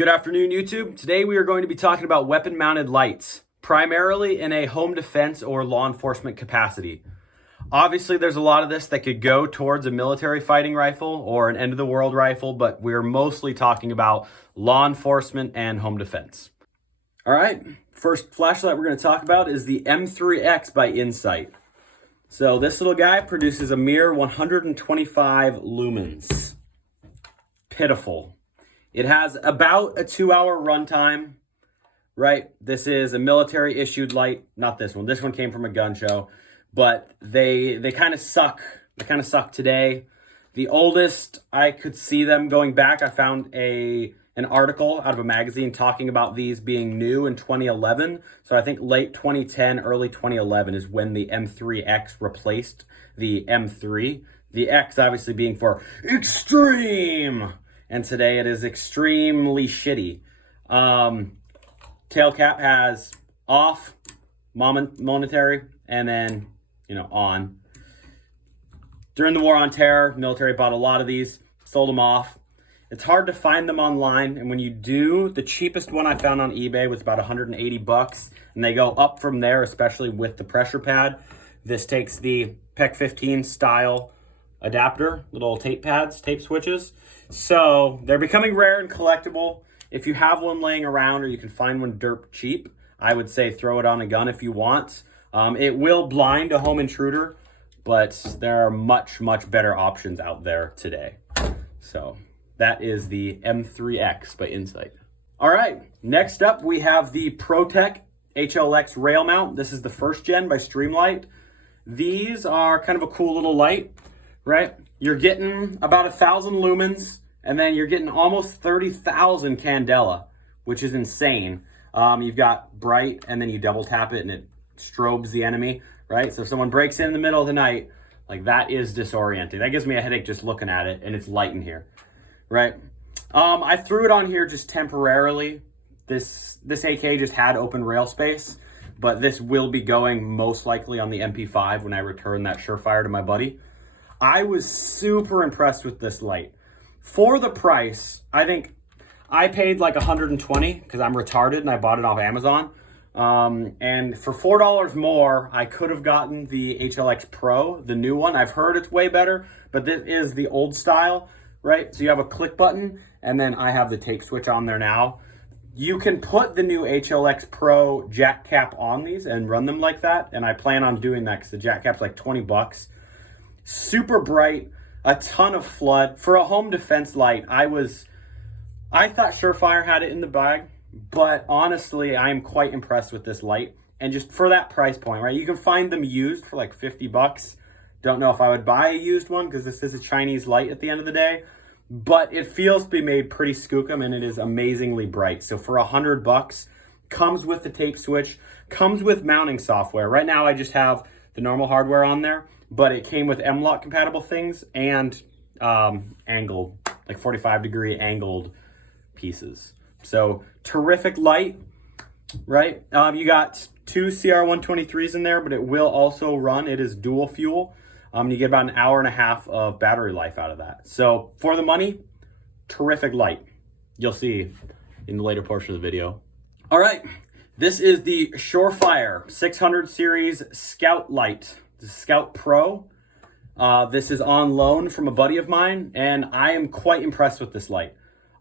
Good afternoon, YouTube. Today we are going to be talking about weapon-mounted lights, primarily in a home defense or law enforcement capacity. Obviously, there's a lot of this that could go towards a military fighting rifle or an end-of-the-world rifle, but we're mostly talking about law enforcement and home defense. All right, first flashlight we're going to talk about is the M3X by Insight. So this little guy produces a mere 125 lumens. Pitiful. It has about a 2-hour runtime, right? This is a military issued light, not this one. This one came from a gun show, but they kind of suck. They kind of suck today. The oldest I could see them going back, I found an article out of a magazine talking about these being new in 2011. So I think late 2010, early 2011 is when the M3X replaced the M3. The X obviously being for extreme. And today it is extremely shitty. Tail cap has off, monetary, and then, on. During the War on Terror, military bought a lot of these, sold them off. It's hard to find them online, and when you do, the cheapest one I found on eBay was about 180 bucks, and they go up from there, especially with the pressure pad. This takes the PEC 15 style adapter, little tape pads, tape switches. So they're becoming rare and collectible. If you have one laying around or you can find one dirt cheap, I would say throw it on a gun if you want. It will blind a home intruder, but there are much, much better options out there today. So that is the M3X by Insight. All right, next up we have the ProTech HLX rail mount. This is the first gen by Streamlight. These are kind of a cool little light, right? You're getting about 1,000 lumens, and then you're getting almost 30,000 candela, which is insane. You've got bright, and then you double tap it, and it strobes the enemy, right? So if someone breaks in the middle of the night, like that is disorienting. That gives me a headache just looking at it, and it's light in here, right? I threw it on here just temporarily. This AK just had open rail space, but this will be going most likely on the MP5 when I return that Surefire to my buddy. I was super impressed with this light. For the price, I think I paid like $120 because I'm retarded and I bought it off Amazon. And for $4 more, I could have gotten the HLX Pro, the new one. I've heard it's way better, but this is the old style, right? So you have a click button, and then I have the tape switch on there now. You can put the new HLX Pro jack cap on these and run them like that, and I plan on doing that because the jack cap's like 20 bucks. Super bright, a ton of flood. For a home defense light, I thought Surefire had it in the bag, but honestly, I am quite impressed with this light. And just for that price point, right? You can find them used for like 50 bucks. Don't know if I would buy a used one because this is a Chinese light at the end of the day, but it feels to be made pretty skookum and it is amazingly bright. So for 100 bucks, comes with the tape switch, comes with mounting software. Right now, I just have the normal hardware on there, but it came with M-LOK compatible things and angled, like 45-degree angled pieces. So terrific light, right? You got 2 CR123s in there, but it will also run. It is dual fuel. You get about an hour and a half of battery life out of that. So for the money, terrific light. You'll see in the later portion of the video. All right, this is the Surefire 600 series Scout light. The Scout Pro. This is on loan from a buddy of mine, and I am quite impressed with this light.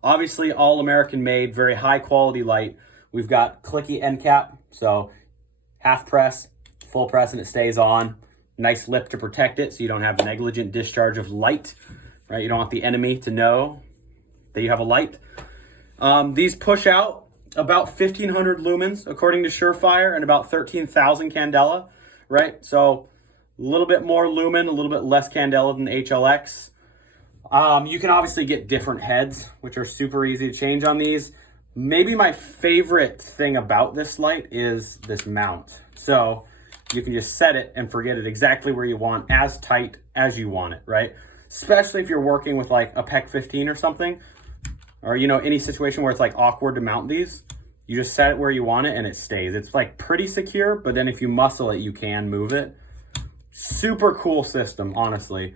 Obviously, all American made, very high quality light. We've got clicky end cap, so half press, full press, and it stays on. Nice lip to protect it so you don't have negligent discharge of light, right? You don't want the enemy to know that you have a light. These push out about 1,500 lumens, according to Surefire, and about 13,000 candela, right? So a little bit more lumen, a little bit less candela than HLX. You can obviously get different heads, which are super easy to change on these. Maybe my favorite thing about this light is this mount. So you can just set it and forget it exactly where you want, as tight as you want it, right? Especially if you're working with like a PEC 15 or something, or any situation where it's like awkward to mount these. You just set it where you want it and it stays. It's like pretty secure, but then if you muscle it, you can move it. Super cool system, honestly.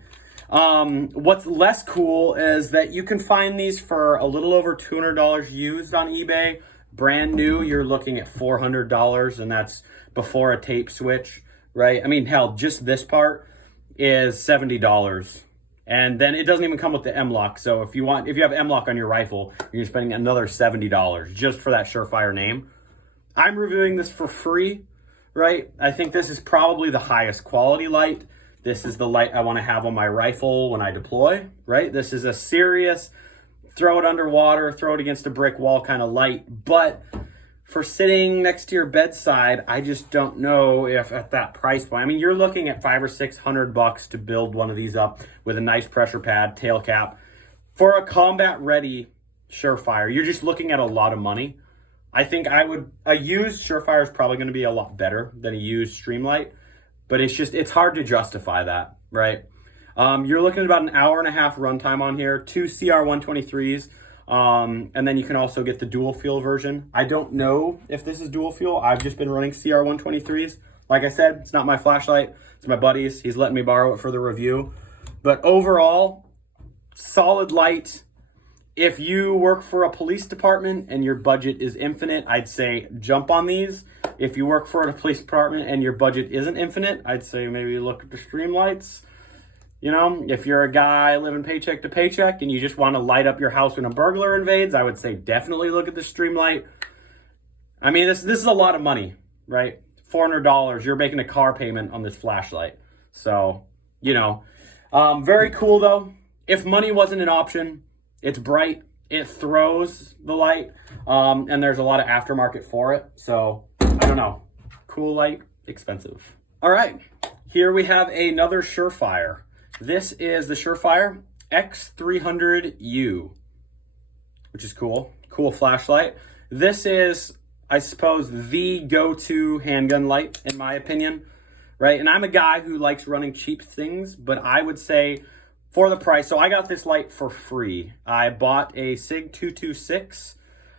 What's less cool is that you can find these for a little over $200 used on eBay. Brand new, you're looking at $400, and that's before a tape switch, right? I mean, hell, just this part is $70. And then it doesn't even come with the M-Lock. So if you have M-Lock on your rifle, you're spending another $70 just for that Surefire name. I'm reviewing this for free, right? I think this is probably the highest quality light. This is the light I want to have on my rifle when I deploy, right? This is a serious throw it underwater, throw it against a brick wall kind of light. But for sitting next to your bedside, I just don't know if at that price point. I mean, you're looking at $500 or $600 to build one of these up with a nice pressure pad, tail cap. For a combat ready Surefire, you're just looking at a lot of money. I think a used Surefire is probably going to be a lot better than a used Streamlight, but it's hard to justify that, right? You're looking at about an hour and a half runtime on here, 2 CR123s, and then you can also get the dual fuel version. I don't know if this is dual fuel. I've just been running CR123s. Like I said, it's not my flashlight. It's my buddy's. He's letting me borrow it for the review. But overall, solid light. If you work for a police department and your budget is infinite, I'd say jump on these. If you work for a police department and your budget isn't infinite, I'd say maybe look at the Streamlights. You know, if you're a guy living paycheck to paycheck and you just want to light up your house when a burglar invades, I would say definitely look at the Streamlight. I mean, this is a lot of money, right? $400, you're making a car payment on this flashlight. So, you know, very cool though. If money wasn't an option, it's bright, it throws the light, and there's a lot of aftermarket for it. So, I don't know. Cool light, expensive. All right, here we have another Surefire. This is the Surefire X300U, which is cool. Cool flashlight. This is, I suppose, the go-to handgun light, in my opinion, right? And I'm a guy who likes running cheap things, but I would say for the price, so I got this light for free. I bought a SIG 226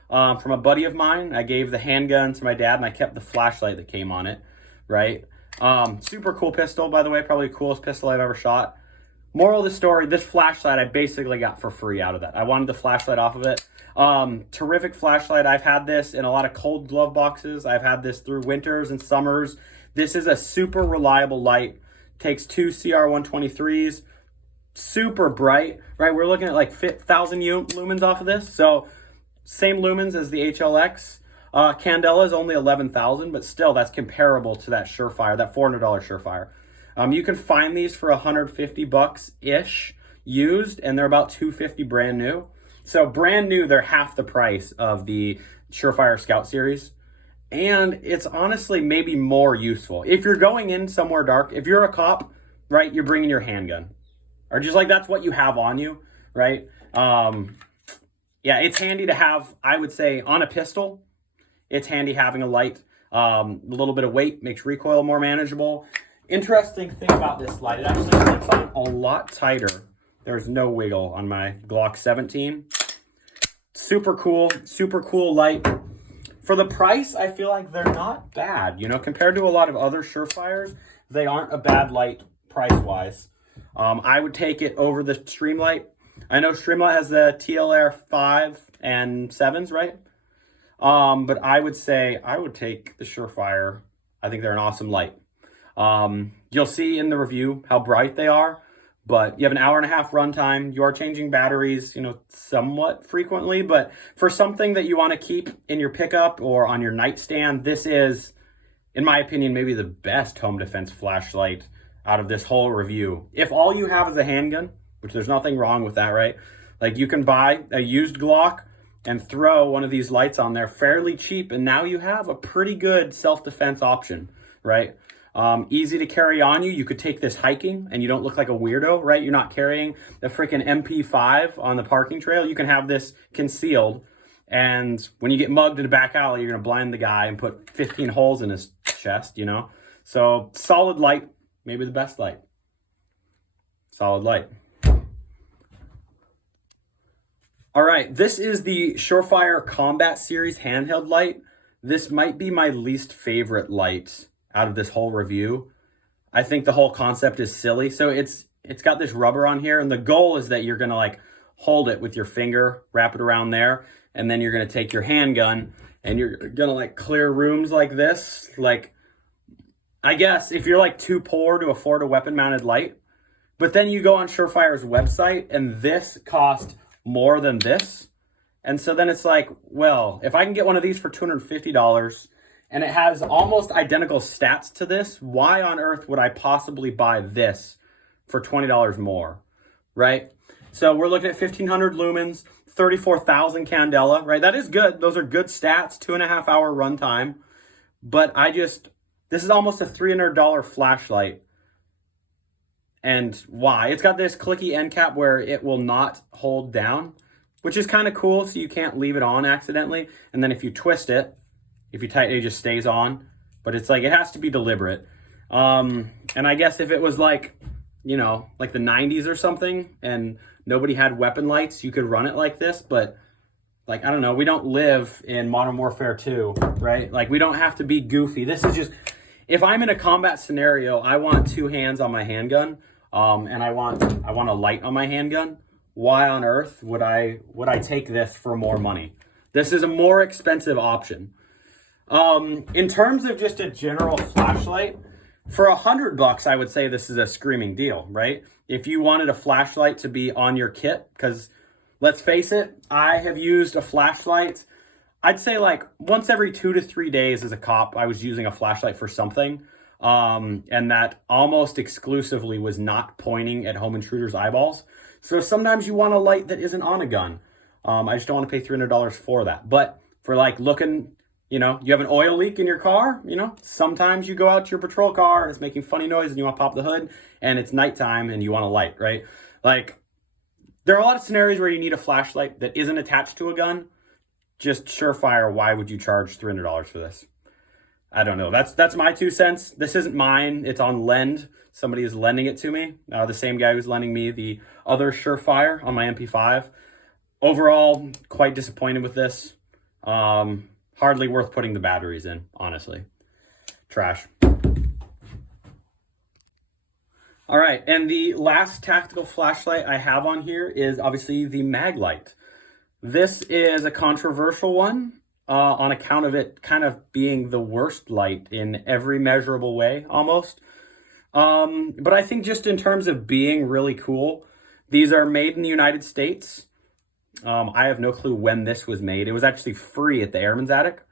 from a buddy of mine. I gave the handgun to my dad, and I kept the flashlight that came on it, right? Super cool pistol, by the way, probably the coolest pistol I've ever shot. Moral of the story, this flashlight I basically got for free out of that. I wanted the flashlight off of it. Terrific flashlight. I've had this in a lot of cold glove boxes. I've had this through winters and summers. This is a super reliable light. Takes 2 CR123s. Super bright, right? We're looking at like 1,000 lumens off of this. So same lumens as the HLX. Candela is only 11,000, but still that's comparable to that Surefire, that $400 Surefire. You can find these for $150-ish used, and they're about $250 brand new. So brand new, they're half the price of the Surefire Scout Series. And it's honestly maybe more useful. If you're going in somewhere dark, if you're a cop, right, you're bringing your handgun. Or just like that's what you have on you, right? Yeah, it's handy to have, I would say, on a pistol. It's handy having a light. A little bit of weight makes recoil more manageable. Interesting thing about this light, it actually slips on a lot tighter. There's no wiggle on my Glock 17. Super cool light. For the price, I feel like they're not bad. You know, compared to a lot of other Surefires, they aren't a bad light price-wise. I would take it over the Streamlight. I know Streamlight has the TLR 5 and 7s, right? But I would say I would take the Surefire. I think they're an awesome light. You'll see in the review how bright they are, but you have an hour and a half runtime. You are changing batteries, you know, somewhat frequently, but for something that you want to keep in your pickup or on your nightstand, this is, in my opinion, maybe the best home defense flashlight out of this whole review. If all you have is a handgun, which there's nothing wrong with that, right? Like you can buy a used Glock and throw one of these lights on there fairly cheap, and now you have a pretty good self-defense option, right? Easy to carry on you. You could take this hiking and you don't look like a weirdo, right? You're not carrying the freaking MP5 on the parking trail. You can have this concealed, and when you get mugged in a back alley, you're gonna blind the guy and put 15 holes in his chest, you know? So solid light, maybe the best light. Solid light. All right, this is the Surefire Combat Series handheld light. This might be my least favorite light out of this whole review. I think the whole concept is silly. So it's it's got this rubber on here, and the goal is that you're gonna like hold it with your finger, wrap it around there, and then you're gonna take your handgun and you're gonna like clear rooms like this. Like, I guess if you're like too poor to afford a weapon mounted light, but then you go on Surefire's website and this cost more than this. And so then it's like, well, if I can get one of these for $250 and it has almost identical stats to this, why on earth would I possibly buy this for $20 more, right? So we're looking at 1,500 lumens, 34,000 candela, right? That is good. Those are good stats, 2.5 hour runtime. But this is almost a $300 flashlight. And why? It's got this clicky end cap where it will not hold down, which is kind of cool, so you can't leave it on accidentally. And then if you twist it, if you tighten it, it just stays on. But it's like, it has to be deliberate. And I guess if it was like, you know, like the 90s or something, and nobody had weapon lights, you could run it like this. But like, I don't know, we don't live in Modern Warfare 2, right? Like, we don't have to be goofy. This is just, if I'm in a combat scenario, I want 2 hands on my handgun, and I want a light on my handgun. Why on earth would I take this for more money? This is a more expensive option. In terms of just a general flashlight, for $100, I would say this is a screaming deal, right? If you wanted a flashlight to be on your kit, because let's face it, I have used a flashlight, I'd say like once every 2 to 3 days as a cop, I was using a flashlight for something. And that almost exclusively was not pointing at home intruders' eyeballs. So sometimes you want a light that isn't on a gun. I just don't want to pay $300 for that. But for like looking, you know, you have an oil leak in your car, you know, sometimes you go out to your patrol car and it's making funny noise and you want to pop the hood and it's nighttime and you want a light, right? Like, there are a lot of scenarios where you need a flashlight that isn't attached to a gun. Just Surefire, why would you charge $300 for this? I don't know. That's my 2 cents. This isn't mine. It's on lend. Somebody is lending it to me. The same guy who's lending me the other Surefire on my MP5. Overall, quite disappointed with this. Hardly worth putting the batteries in, honestly. Trash. All right, and the last tactical flashlight I have on here is obviously the Maglite. This is a controversial one on account of it kind of being the worst light in every measurable way, almost. But I think just in terms of being really cool, these are made in the United States. I have no clue when this was made. It was actually free at the Airman's Attic.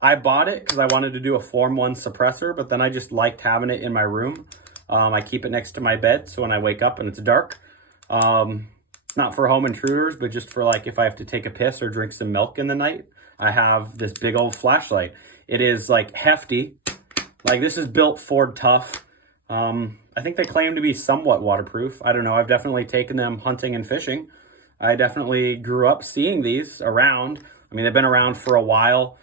I bought it because I wanted to do a Form 1 suppressor, but then I just liked having it in my room. I keep it next to my bed, so when I wake up and it's dark, not for home intruders, but just for like if I have to take a piss or drink some milk in the night, I have this big old flashlight. It is like hefty. Like, this is built Ford Tough. I think they claim to be somewhat waterproof. I don't know. I've definitely taken them hunting and fishing. I definitely grew up seeing these around. I mean, they've been around for a while.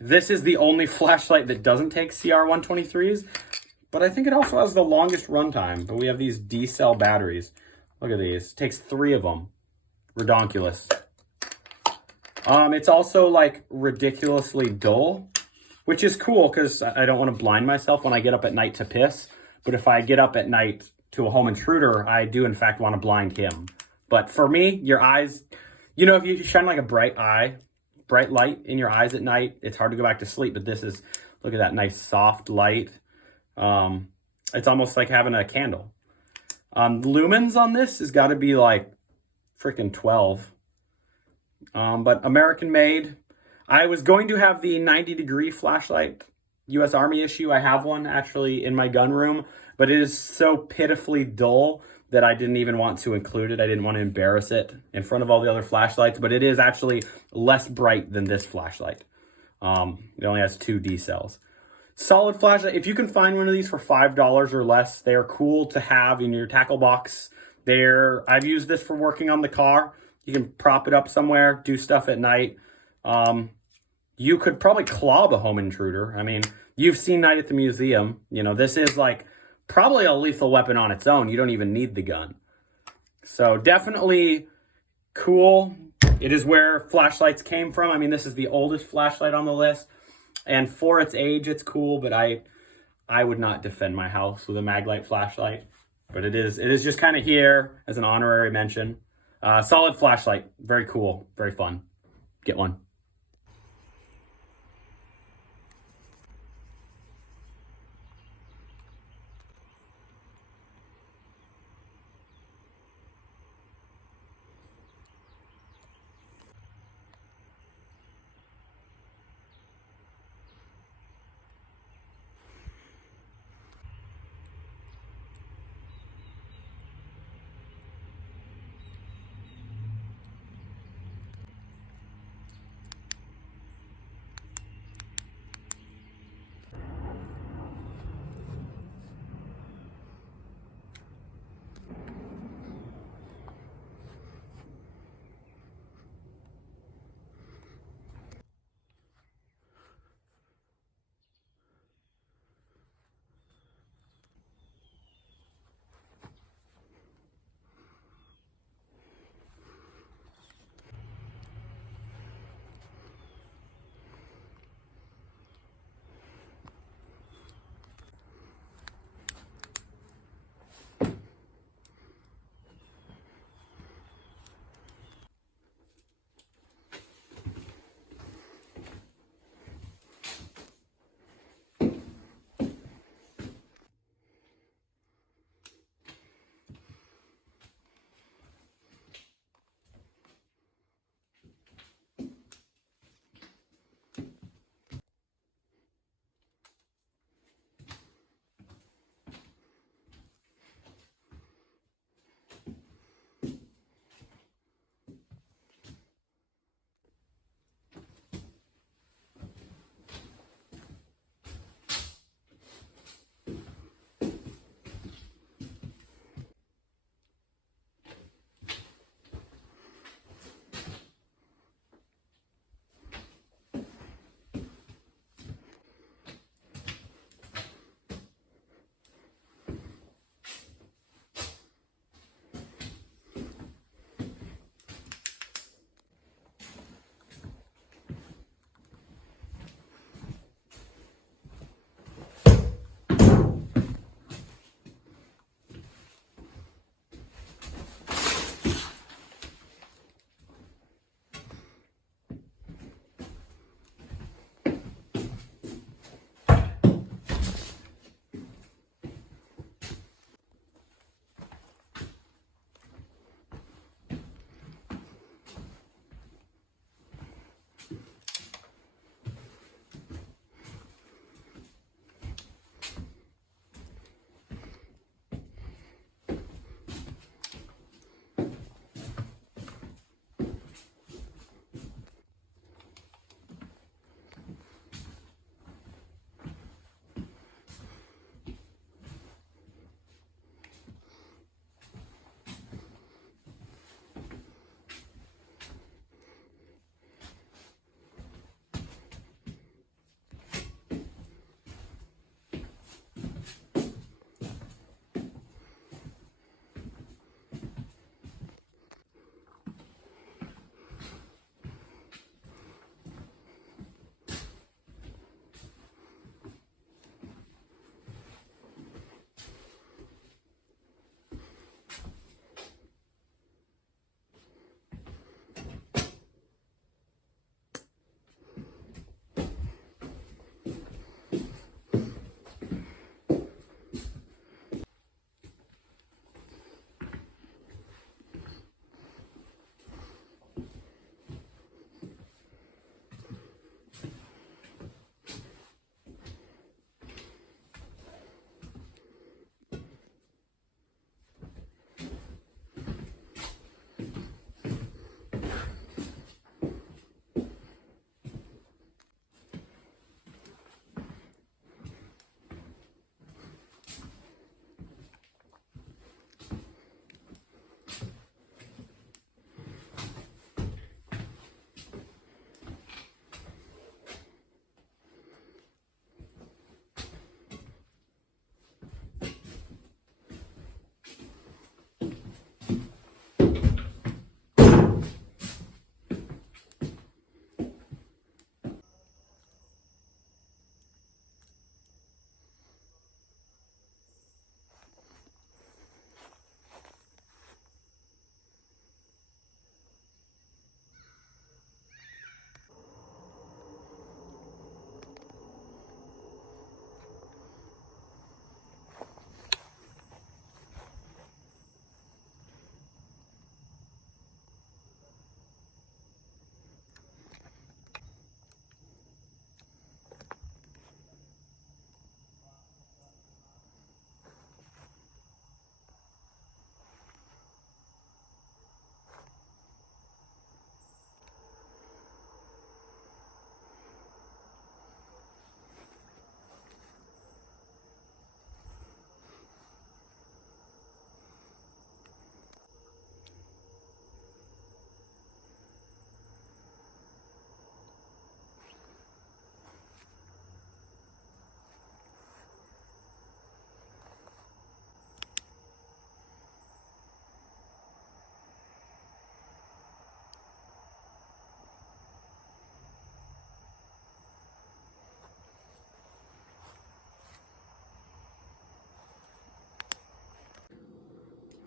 This is the only flashlight that doesn't take CR123s, but I think it also has the longest runtime. But we have these D-cell batteries. Look at these. It takes 3 of them. Redonkulous. It's also like ridiculously dull, which is cool because I don't want to blind myself when I get up at night to piss. But if I get up at night to a home intruder, I do in fact want to blind him. But for me, your eyes, you know, if you shine like a bright light in your eyes at night, it's hard to go back to sleep. But this is, look at that nice soft light. It's almost like having a candle. Lumens on this has got to be like freaking 12. But American made. I was going to have the 90-degree flashlight, U.S. Army issue. I have one actually in my gun room, but it is so pitifully dull that I didn't even want to include it. I didn't want to embarrass it in front of all the other flashlights, but it is actually less bright than this flashlight. It only has 2 D cells. Solid flashlight. If you can find one of these for $5 or less, they are cool to have in your tackle box. I've used this for working on the car. You can prop it up somewhere, do stuff at night. You could probably clob a home intruder. I mean, you've seen Night at the Museum. You know, this is like probably a lethal weapon on its own. You don't even need the gun. So definitely cool. It is where flashlights came from. I mean, this is the oldest flashlight on the list. And for its age, it's cool, but I would not defend my house with a Maglite flashlight. But it is just kind of here as an honorary mention. Solid flashlight, very cool, very fun. Get one.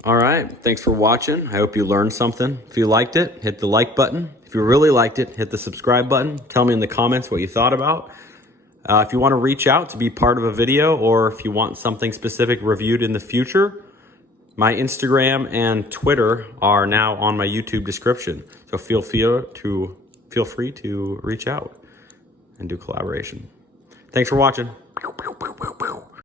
All right, thanks for watching. I hope you learned something. If you liked it, hit the like button. If you really liked it, hit the subscribe button. Tell me in the comments what you thought about. If you want to reach out to be part of a video, or if you want something specific reviewed in the future, my Instagram and Twitter are now on my YouTube description. So feel free to reach out and do collaboration. Thanks for watching.